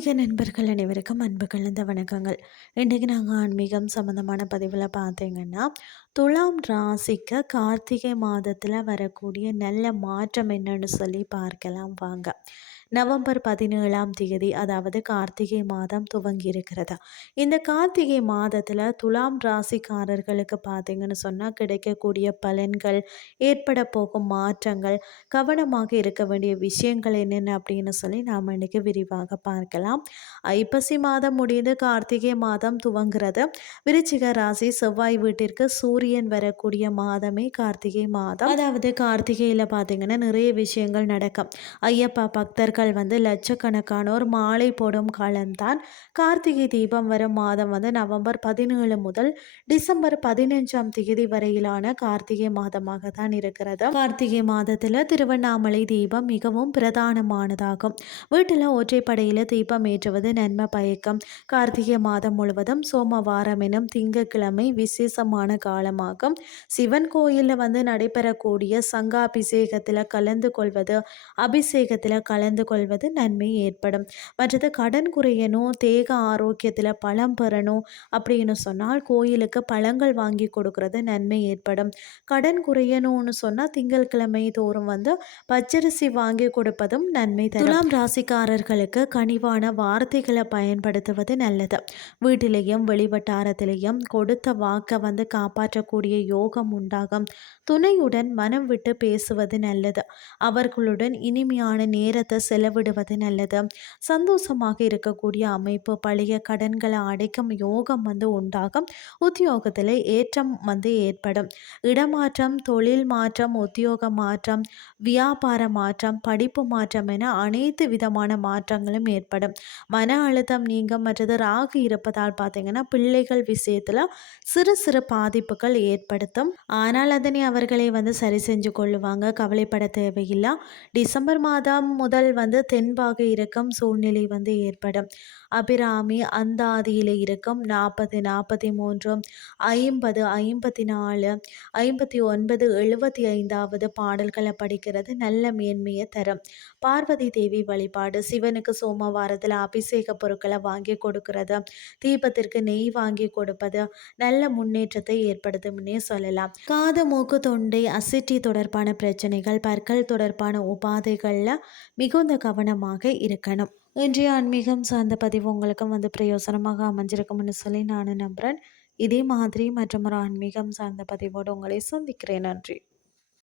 ஆன்மீக நண்பர்கள் அனைவருக்கும் அன்பு கலந்த வணக்கங்கள். இன்றைக்கு நாங்கள் ஆன்மீகம் சம்மந்தமான பதிவில் பார்த்தீங்கன்னா துலாம் ராசிக்கு கார்த்திகை மாதத்தில் வரக்கூடிய நல்ல மாற்றம் என்னன்னு சொல்லி பார்க்கலாம் வாங்க. நவம்பர் பதினேழாம் தேதி அதாவது கார்த்திகை மாதம் துவங்கியிருக்கிறதா. இந்த கார்த்திகை மாதத்தில் துலாம் ராசிக்காரர்களுக்கு பார்த்தீங்கன்னு சொன்னால் கிடைக்கக்கூடிய பலன்கள் ஏற்பட போகும் மாற்றங்கள் கவனமாக இருக்க வேண்டிய விஷயங்கள் என்னென்ன அப்படின்னு சொல்லி நாம் இன்றைக்கி விரிவாக பார்க்கலாம். ஐப்பசி மாதம் முடிந்து கார்த்திகை மாதம் துவங்குறது. விருச்சிக ராசி செவ்வாய் வீட்டிற்கு சூரியன் வரக்கூடிய மாதமே கார்த்திகை மாதம். அதாவது கார்த்திகையில் பார்த்தீங்கன்னா நிறைய விஷயங்கள் நடக்கும். ஐயப்பா பக்தர்கள் மக்கள் வந்து லட்சக்கணக்கானோர் மாலை போடும் காலம்தான். கார்த்திகை தீபம் வரும் மாதம் வந்து நவம்பர் பதினேழு முதல் டிசம்பர் பதினஞ்சாம் தேதி வரையிலான கார்த்திகை மாதமாக தான் இருக்கிறது. கார்த்திகை மாதத்தில் திருவண்ணாமலை தீபம் மிகவும் பிரதானமானதாகும். வீட்டில் ஒற்றைப்படையில் தீபம் ஏற்றுவது நன்மை பயக்கம். கார்த்திகை மாதம் முழுவதும் சோமவாரம் எனும் திங்கக்கிழமை விசேஷமான காலமாகும். சிவன் கோயிலில் வந்து நடைபெறக்கூடிய சங்காபிஷேகத்தில் கலந்து கொள்வது அபிஷேகத்தில் கலந்து கொள்வது நன்மை ஏற்படும். மற்றது கடன் குறையணும் தேக ஆரோக்கியத்தில் பழம் பெறணும் அப்படின்னு சொன்னால் கோயிலுக்கு பழங்கள் வாங்கி கொடுக்கறது நன்மை ஏற்படும். கடன் குறையணும்னு சொன்னால் திங்கட்கிழமை தோறும் வந்து பச்சரிசி வாங்கி கொடுப்பதும் நன்மை தரும். துலாம் ராசிக்காரர்களுக்கு கனிவான வார்த்தைகளை பயன்படுத்துவது நல்லது. வீட்டிலேயும் வெளிவட்டாரத்திலேயும் கொடுத்த வாக்கை வந்து காப்பாற்றக்கூடிய யோகம் உண்டாகும். துணையுடன் மனம் விட்டு பேசுவது நல்லது. அவர்களுடன் இனிமையான நேரத்தை செலவிடுவது நல்லது. சந்தோஷமாக இருக்கக்கூடிய அமைப்பு பழைய கடன்களை அடைக்கும் யோகம் வந்து உண்டாகும். உத்தியோகத்தில் ஏற்றம் வந்து ஏற்படும். இடமாற்றம் தொழில் மாற்றம் உத்தியோக மாற்றம் வியாபார மாற்றம் படிப்பு மாற்றம் என அனைத்து விதமான மாற்றங்களும் ஏற்படும். மன அழுத்தம் நீங்க மற்றது ராகு இருப்பதால் பார்த்தீங்கன்னா பிள்ளைகள் விஷயத்தில் சிறு சிறு பாதிப்புகள் ஏற்படுத்தும். ஆனால் அதனை அவர்களை வந்து சரி செஞ்சு கொள்ளுவாங்க. கவலைப்பட தேவையில்லை. டிசம்பர் மாதம் முதல் வந்து தென்பாக இருக்கும் சூழ்நிலை வந்து ஏற்படும். அபிராமி அந்தாதியில் இருக்கும் நாற்பது நாற்பத்தி மூன்று ஐம்பது ஐம்பத்தி நாலு ஐம்பத்தி ஒன்பது எழுபத்தி ஐந்தாவது பாடல்களை படிக்கிறது நல்ல மேன்மையை தரும். பார்வதி தேவி வழிபாடு சிவனுக்கு சோமவாரத்தில் அபிஷேக பொருட்களை வாங்கி கொடுக்கறது. தீபத்திற்கு நெய் வாங்கி கொடுப்பது நல்ல முன்னேற்றத்தை ஏற்படுத்தும்னே சொல்லலாம். காது மூக்கு தொண்டை அசிட்டி தொடர்பான பிரச்சனைகள் பற்கள் தொடர்பான உபாதைகளில் மிகுந்த மிகுந்த கவனமாக இருக்கணும். இன்றைய ஆன்மீகம் சார்ந்த பதிவு உங்களுக்கும் வந்து பிரயோசனமாக அமைஞ்சிருக்கும்னு சொல்லி நான் நம்புகிறேன் இதே மாதிரி மற்றும் ஒரு ஆன்மீகம் சார்ந்த பதிவோடு உங்களை சந்திக்கிறேன். நன்றி.